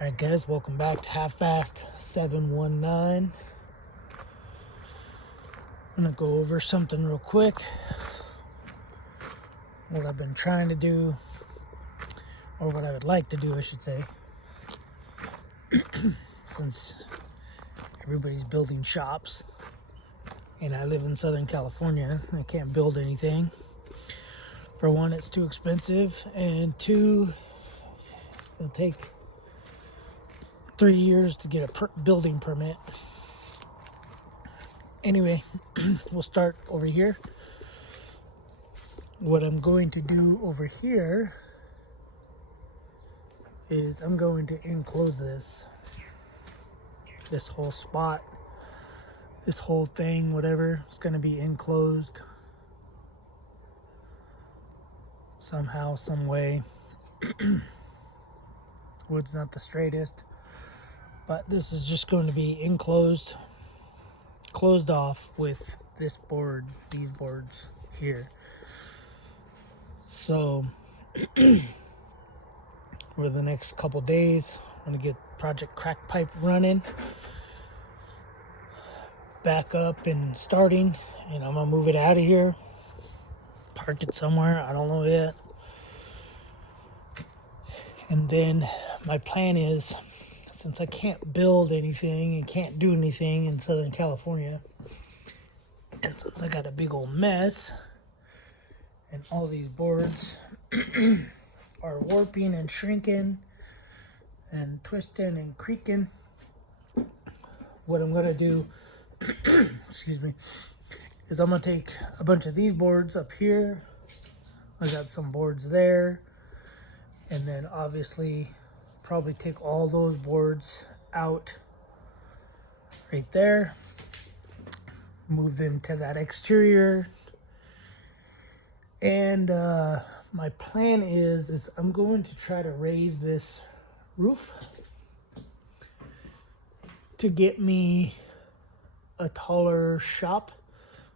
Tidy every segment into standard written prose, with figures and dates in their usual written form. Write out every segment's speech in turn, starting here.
Alright guys, welcome back to Half-Assed 719. I'm going to go over something real quick. What I've been trying to do, or what I would like to do, I should say. Since everybody's building shops, and I live in Southern California, I can't build anything. For one, it's too expensive, and two, it'll take 3 years to get a building permit. Anyway, we'll start over here. What I'm going to do over here is I'm going to enclose this whole spot, this whole thing, whatever, it's going to be enclosed somehow, some way. Wood's not the straightest, but this is just going to be enclosed, closed off with this board, these boards here. So over the next couple days, I'm gonna get Project Crack Pipe running back up and starting, and I'm gonna move it out of here, park it somewhere, I don't know yet. And then my plan is, since I can't build anything and can't do anything in Southern California, and since I got a big old mess and all these boards are warping and shrinking and twisting and creaking, what I'm gonna do excuse me, is I'm gonna take a bunch of these boards up here, I got some boards there, and then obviously probably take all those boards out right there, move them to that exterior. And my plan is I'm going to try to raise this roof to get me a taller shop.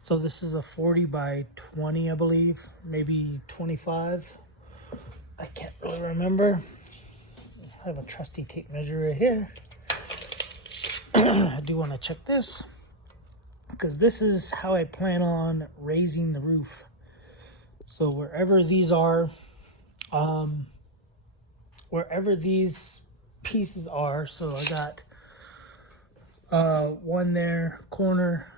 So this is a 40 by 20, I believe, maybe 25. I can't really remember. I have a trusty tape measure right here. I do want to check this, because this is how I plan on raising the roof. So wherever these are, wherever these pieces are, so I got one there, corner,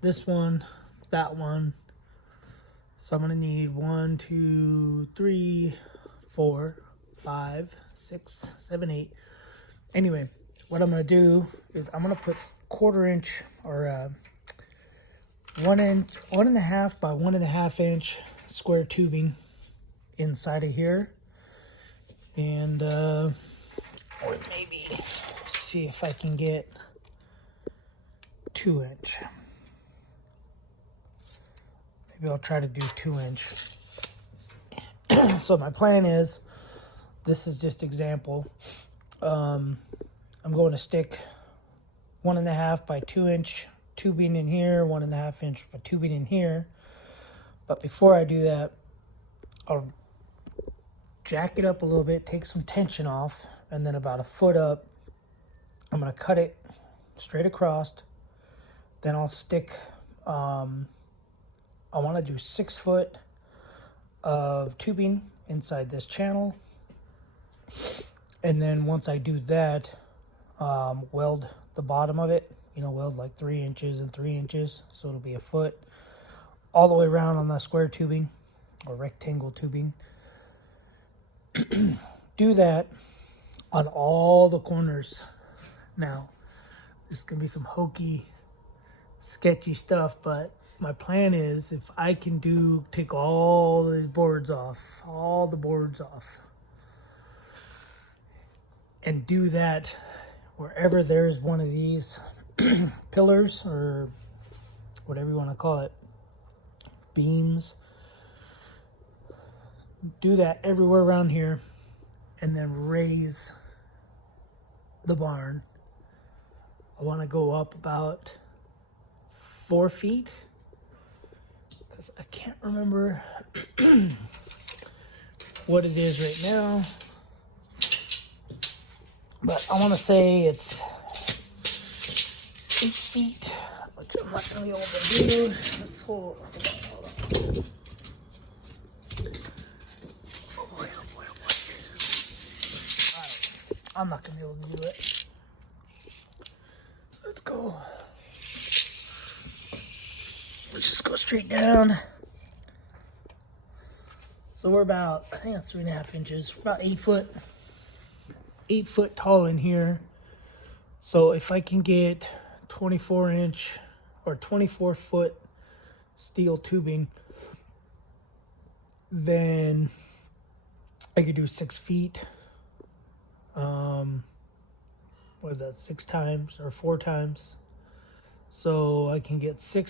this one, that one. So I'm gonna need 1, 2, 3, 4, 5, 6, 7, 8. Anyway, what I'm gonna do is I'm gonna put 1/4 inch or 1.5 by 1.5 inch square tubing inside of here, and or maybe see if I can get 2 inch. Maybe I'll try to do 2 inch. So my plan is, this is just example. I'm going to stick 1.5 by 2 inch tubing in here, 1.5 inch by tubing in here. But before I do that, I'll jack it up a little bit, take some tension off, and then about 1 foot up, I'm gonna cut it straight across. Then I'll stick, I wanna do 6 foot of tubing inside this channel. And then once I do that, weld the bottom of it, weld like 3 inches and 3 inches. So it'll be 1 foot all the way around on the square tubing or rectangle tubing. Do that on all the corners. Now, this can be some hokey, sketchy stuff, but my plan is, if I can take all these boards off, all the boards off, and do that wherever there's one of these pillars, or whatever you want to call it, beams, do that everywhere around here, and then raise the barn. I want to go up about 4 feet, because I can't remember what it is right now. But I want to say it's 8 feet, which I'm not going to be able to do. Let's hold on. Oh boy, oh boy, oh boy. I'm not going to be able to do it. Let's go. Let's just go straight down. So we're about, I think that's 3.5 inches, about 8 foot tall in here. So if I can get 24-inch or 24-foot steel tubing, then I could do 6 feet. What is that, 6 times or 4 times? So I can get 4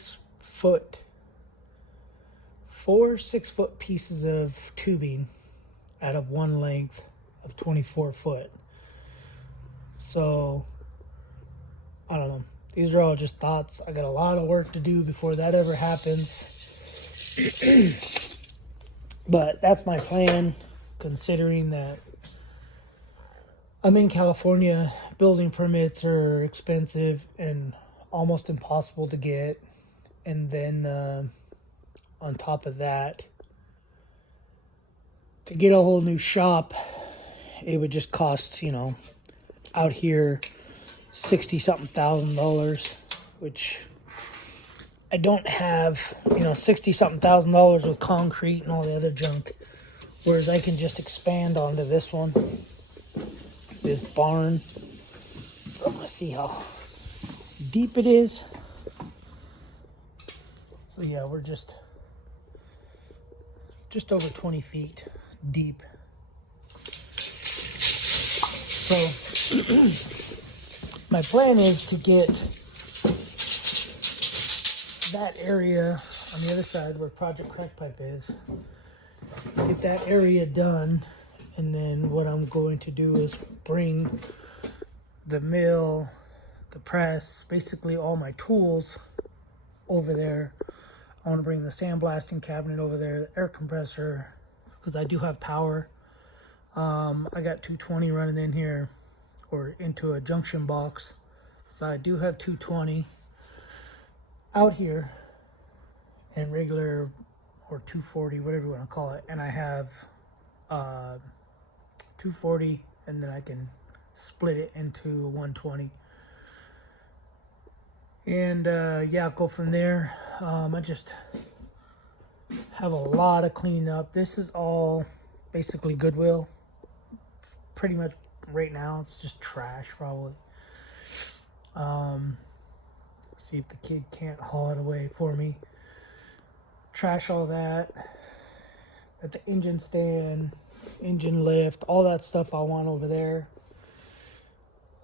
6-foot pieces of tubing out of one length of 24 foot. So I don't know. These are all just thoughts. I got a lot of work to do before that ever happens. But that's my plan, considering that I'm in California. Building permits are expensive and almost impossible to get. And then on top of that, to get a whole new shop, it would just cost, out here $60-something thousand, which I don't have, $60-something thousand with concrete and all the other junk. Whereas I can just expand onto this one, this barn. So I'm gonna see how deep it is. So yeah, we're just over 20 feet deep. So my plan is to get that area on the other side where Project Crack Pipe is, get that area done, and then what I'm going to do is bring the mill, the press, basically all my tools over there. I want to bring the sandblasting cabinet over there, the air compressor, because I do have power. I got 220 running in here, or into a junction box. So I do have 220 out here, and regular, or 240, whatever you want to call it. And I have 240, and then I can split it into 120. And yeah, I'll go from there. I just have a lot of cleaning up. This is all basically Goodwill. Pretty much right now, it's just trash, probably. See if the kid can't haul it away for me. Trash all that. Got the engine stand, engine lift, all that stuff I want over there.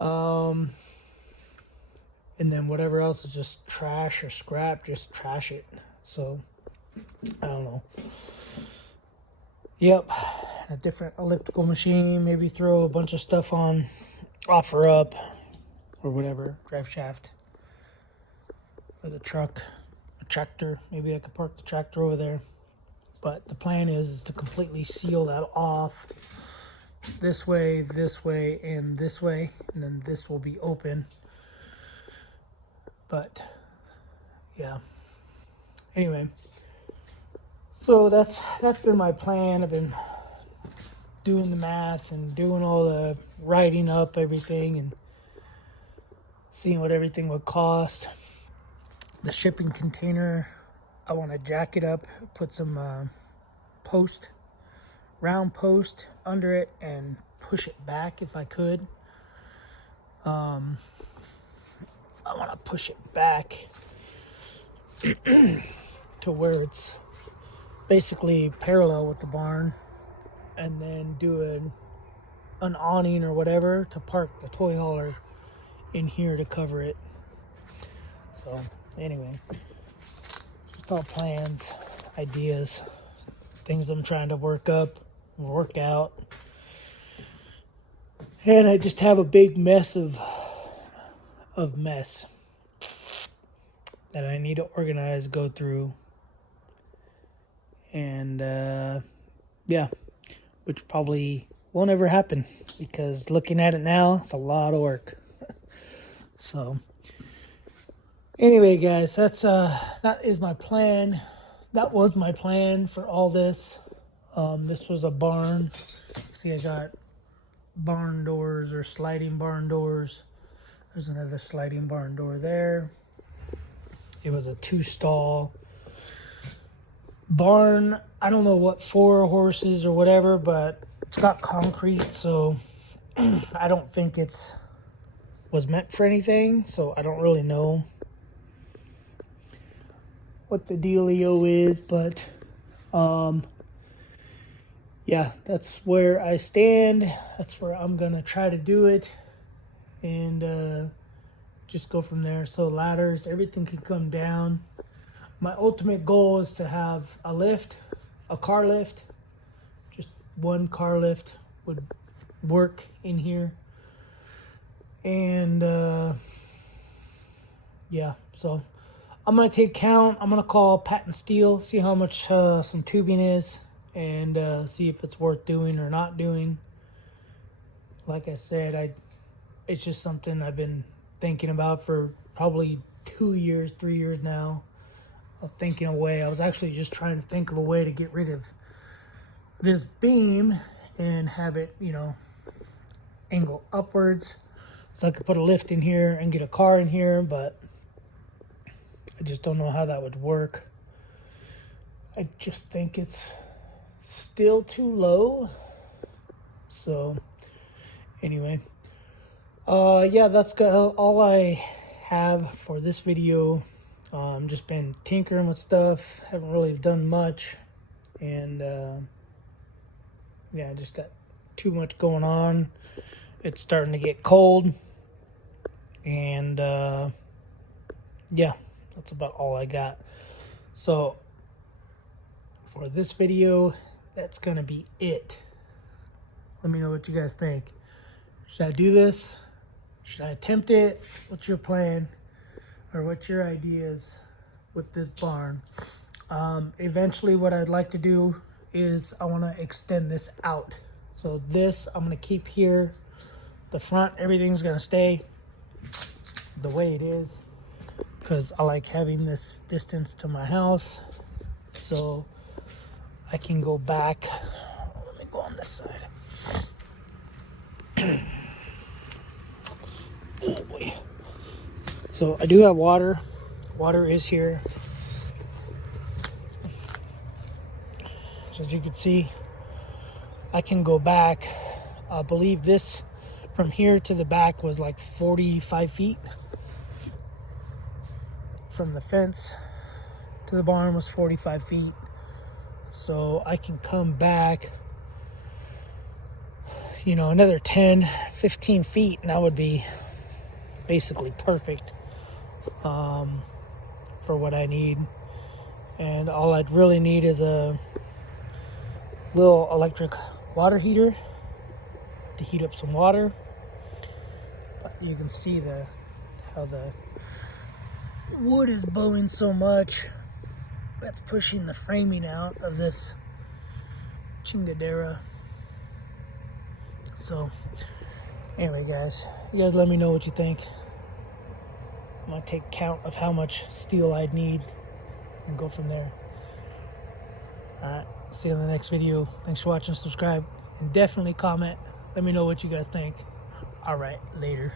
And then whatever else is just trash or scrap, just trash it. So, I don't know. Yep, a different elliptical machine. Maybe throw a bunch of stuff on, offer up, or whatever, drive shaft for the truck, a tractor. Maybe I could park the tractor over there. But the plan is to completely seal that off this way, and this way, and then this will be open. But yeah, anyway, so that's been my plan. I've been doing the math and doing all the writing up everything and seeing what everything would cost. The shipping container, I want to jack it up, put some round post under it, and push it back if I could. I want to push it back to where it's basically parallel with the barn, and then do an awning or whatever to park the toy hauler in here to cover it. So anyway, just all plans, ideas, things I'm trying to work out. And I just have a big mess of mess that I need to organize, go through, and yeah, which probably won't ever happen, because looking at it now, it's a lot of work. So anyway, guys, that is my plan. That was my plan for all this. This was a barn. See, I got barn doors, or sliding barn doors. There's another sliding barn door there. It was a 2-stall barn. I don't know what, 4 horses or whatever, but it's got concrete, so I don't think it's was meant for anything. So I don't really know what the dealio is, but yeah, that's where I stand. That's where I'm gonna try to do it, and just go from there. So ladders, everything can come down. My ultimate goal is to have a lift, a car lift. Just one car lift would work in here. And yeah, so I'm gonna take count. I'm gonna call Patent Steel, see how much some tubing is, and see if it's worth doing or not doing. Like I said, it's just something I've been thinking about for probably 2 years, 3 years now. Of thinking away. I was actually just trying to think of a way to get rid of this beam and have it, angle upwards, so I could put a lift in here and get a car in here, but I just don't know how that would work. I just think it's still too low. So anyway, yeah, that's all I have for this video. Just been tinkering with stuff, haven't really done much, and yeah, I just got too much going on. It's starting to get cold, and yeah, that's about all I got. So for this video, that's gonna be it. Let me know what you guys think. Should I do this? Should I attempt it? What's your plan? Or what's your ideas with this barn? Eventually what I'd like to do is I want to extend this out. So this I'm going to keep here. The front, everything's going to stay the way it is, because I like having this distance to my house, so I can go back. Let me go on this side. Oh boy. So I do have water. Water is here. So as you can see, I can go back. I believe this from here to the back was like 45 feet. From the fence to the barn was 45 feet. So I can come back, another 10, 15 feet, and that would be basically perfect for what I need. And all I'd really need is a little electric water heater to heat up some water. But you can see how the wood is bowing so much. That's pushing the framing out of this chingadera. So anyway, guys, you guys let me know what you think. I'm gonna take count of how much steel I'd need and go from there. Alright, see you in the next video. Thanks for watching, subscribe, and definitely comment. Let me know what you guys think. Alright, later.